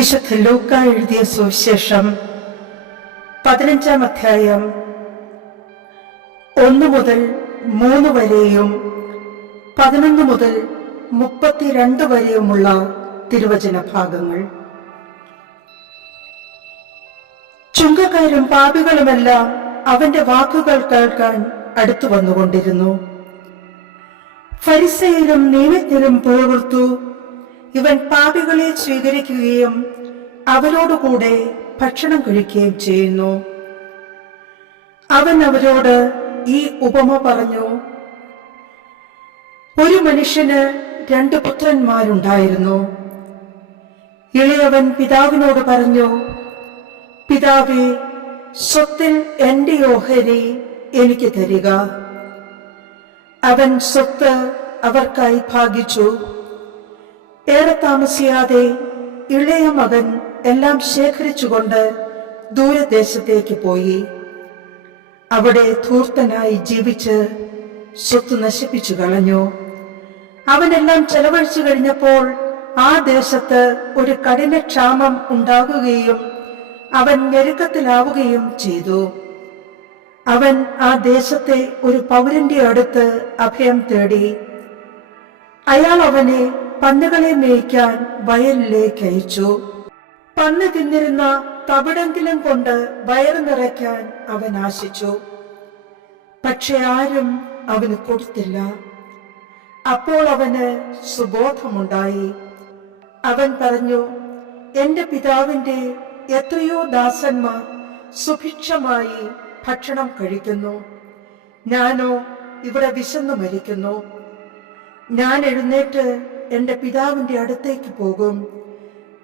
വിശുദ്ധ ലൂക്ക എഴുതിയ സുവിശേഷം പതിനഞ്ചാം അധ്യായം ഒന്ന് മുതൽ മൂന്ന് വരെയും പതിനൊന്ന് മുതൽ മുപ്പത്തിരണ്ട് വരെയുമുള്ള തിരുവചന ഭാഗങ്ങൾ. ചുങ്കക്കാരും പാപികളുമെല്ലാം അവന്റെ വാക്കുകൾ കേൾക്കാൻ അടുത്തു വന്നുകൊണ്ടിരുന്നു ഫരിസയിലും നിയമജ്ഞരും പുറകുർത്തു ഇവൻ പാപികളെ സ്വീകരിക്കുകയും അവരോടുകൂടെ ഭക്ഷണം കഴിക്കുകയും ചെയ്യുന്നു. അവൻ അവരോട് ഈ ഉപമ പറഞ്ഞു ഒരു മനുഷ്യന് രണ്ട് പുത്രന്മാരുണ്ടായിരുന്നു. ഇളയവൻ പിതാവിനോട് പറഞ്ഞു പിതാവേ സ്വത്തിൽ എന്റെ ഓഹരി എനിക്ക് തരിക. അവൻ സ്വത്ത് അവർക്കായി ഭാഗിച്ചു. ഏറെ താമസിയാതെ ഇളയ മകൻ എല്ലാം ശേഖരിച്ചുകൊണ്ട് ദൂരദേശത്തേക്ക് പോയി. അവിടെ ധൂർത്തനായി ജീവിച്ച് സ്വത്ത് നശിപ്പിച്ചു കളഞ്ഞു. അവനെല്ലാം ചെലവഴിച്ചു കഴിഞ്ഞപ്പോൾ ആ ദേശത്ത് ഒരു കഠിനക്ഷാമം ഉണ്ടാകുകയും അവൻ ഞെരുക്കത്തിലാവുകയും ചെയ്തു. അവൻ ആ ദേശത്തെ ഒരു പൗരന്റെ അടുത്ത് അഭയം തേടി. അയാൾ അവനെ പന്നുകളെ മേയ്ക്കാൻ വയലിലേക്ക് അയച്ചു പന്ന് തിന്നിരുന്ന തവിടെങ്കിലും കൊണ്ട് വയറ് നിറയ്ക്കാൻ അവൻ ആശിച്ചു. പക്ഷെ ആരും അവന് കൊടുത്തില്ല. അപ്പോൾ അവന് സുബോധമുണ്ടായി. അവൻ പറഞ്ഞു എന്റെ പിതാവിന്റെ എത്രയോ ദാസന്മാർ സുഭിക്ഷമായി ഭക്ഷണം കഴിക്കുന്നു. ഞാനോ ഇവിടെ വിശന്നു മരിക്കുന്നു. ഞാൻ എഴുന്നേറ്റ് എന്റെ പിതാവിന്റെ അടുത്തേക്ക് പോകും.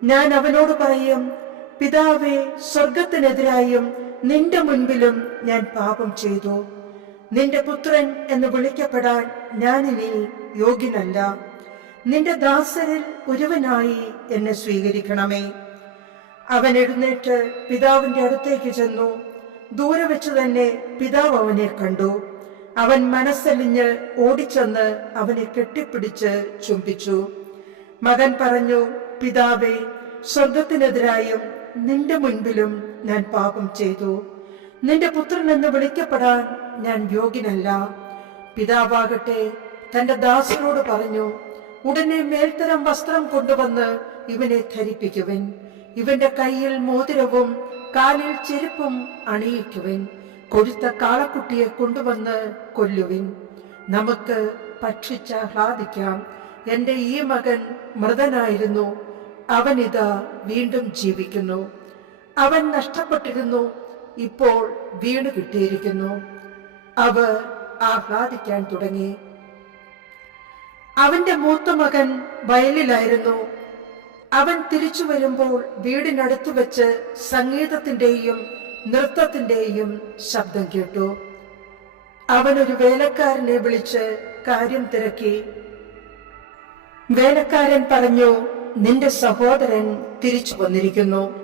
ഞാൻ അവനോട് പറയും പിതാവെ സ്വർഗത്തിനെതിരായും നിന്റെ മുൻപിലും ഞാൻ പാപം ചെയ്തു. നിന്റെ പുത്രൻ എന്ന് വിളിക്കപ്പെടാൻ ഞാൻ ഞാനിനി യോഗ്യനല്ല. നിന്റെ ദാസരിൽ ഒരുവനായി എന്നെ സ്വീകരിക്കണമേ. അവൻ എഴുന്നേറ്റ് പിതാവിന്റെ അടുത്തേക്ക് ചെന്നു. ദൂരെ വെച്ച് തന്നെ പിതാവ് അവനെ കണ്ടു. അവൻ മനസ്സലിഞ്ഞ് ഓടിച്ചെന്ന് അവനെ കെട്ടിപ്പിടിച്ച് ചുംബിച്ചു. മകൻ പറഞ്ഞു പിതാവേ സ്വർഗത്തിനെതിരായും നിന്റെ മുൻപിലും ഞാൻ പാപം ചെയ്തു. നിന്റെ പുത്രൻ എന്ന് വിളിക്കപ്പെടാൻ ഞാൻ യോഗ്യനല്ല. പിതാവാകട്ടെ തന്റെ ദാസനോട് പറഞ്ഞു ഉടനെ മേൽത്തരം വസ്ത്രം കൊണ്ടുവന്ന് ഇവനെ ധരിപ്പിക്കുവൻ. ഇവന്റെ കയ്യിൽ മോതിരവും കാലിൽ ചെരുപ്പും അണിയിക്കുവൻ. കൊഴുത്ത കാളക്കുട്ടിയെ കൊണ്ടുവന്ന് കൊല്ലുവിൻ. നമുക്ക് ഭക്ഷിച്ചാഹ്ലാദിക്കാം എന്റെ ഈ മകൻ മൃതനായിരുന്നു. അവനിതാ വീണ്ടും ജീവിക്കുന്നു. അവൻ നഷ്ടപ്പെട്ടിരുന്നു. ഇപ്പോൾ വീണ് കിട്ടിയിരിക്കുന്നു. അവർ ആഹ്ലാദിക്കാൻ തുടങ്ങി. അവന്റെ മൂത്ത മകൻ വയലിലായിരുന്നു. അവൻ തിരിച്ചു വരുമ്പോൾ വീടിനടുത്ത് വെച്ച് സംഗീതത്തിന്റെയും നൃത്തത്തിന്റെയും ശബ്ദം കേട്ടു. അവനൊരു വേലക്കാരനെ വിളിച്ച് കാര്യം തിരക്കി. വേലക്കാരൻ പറഞ്ഞു നിന്റെ സഹോദരൻ തിരിച്ചു വന്നിരിക്കുന്നു.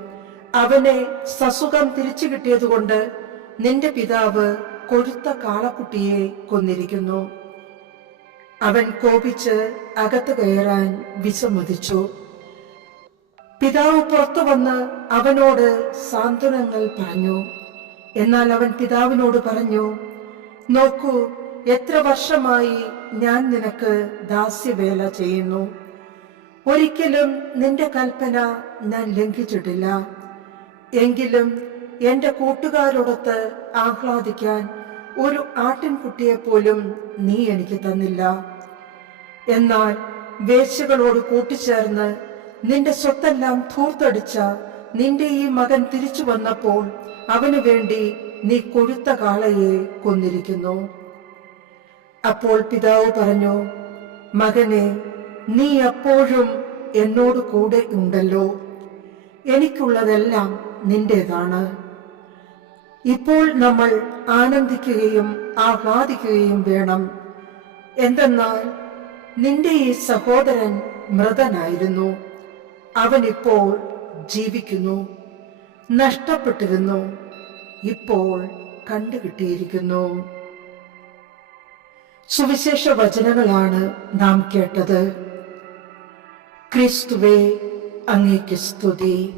അവനെ സസുഖം തിരിച്ചു കിട്ടിയതുകൊണ്ട് നിന്റെ പിതാവ് കൊഴുത്ത കാളക്കുട്ടിയെ കൊന്നിരിക്കുന്നു. അവൻ കോപിച്ച് അകത്ത് കയറാൻ വിസമ്മതിച്ചു. പിതാവ് പുറത്തു വന്ന് അവനോട് സാന്ത്വനങ്ങൾ പറഞ്ഞു. എന്നാൽ അവൻ പിതാവിനോട് പറഞ്ഞു നോക്കൂ എത്ര വർഷമായി ഞാൻ നിനക്ക് ദാസ്യവേല ചെയ്യുന്നു. ഒരിക്കലും നിന്റെ കൽപ്പന ഞാൻ ലംഘിച്ചിട്ടില്ല. എങ്കിലും എന്റെ കൂട്ടുകാരോടൊത്ത് ആഹ്ലാദിക്കാൻ ഒരു ആട്ടിൻകുട്ടിയെ പോലും നീ എനിക്ക് തന്നില്ല. എന്നാൽ വേശ്യകളോട് കൂട്ടിച്ചേർന്ന് നിന്റെ സ്വത്തെല്ലാം ധൂർത്തടിച്ച നിന്റെ ഈ മകൻ തിരിച്ചു വന്നപ്പോൾ അവനു വേണ്ടി നീ കൊഴുത്ത കാളയെ കൊന്നിരിക്കുന്നു. അപ്പോൾ പിതാവ് പറഞ്ഞു മകനെ നീ അപ്പോഴും എന്നോട് കൂടെ ഉണ്ടല്ലോ. എനിക്കുള്ളതെല്ലാം നിന്റേതാണ്. ഇപ്പോൾ നമ്മൾ ആനന്ദിക്കുകയും ആഹ്ലാദിക്കുകയും വേണം. എന്തെന്നാൽ നിന്റെ ഈ സഹോദരൻ മൃതനായിരുന്നു. അവൻ ഇപ്പോൾ ജീവിക്കുന്നു നഷ്ടപ്പെട്ടിരുന്നു ഇപ്പോൾ കണ്ടുകിട്ടിയിരിക്കുന്നു. സുവിശേഷ വചനങ്ങളാണ് നാം കേട്ടത്. ക്രിസ്തുവേ അങ്ങേക്ക് സ്തുതി.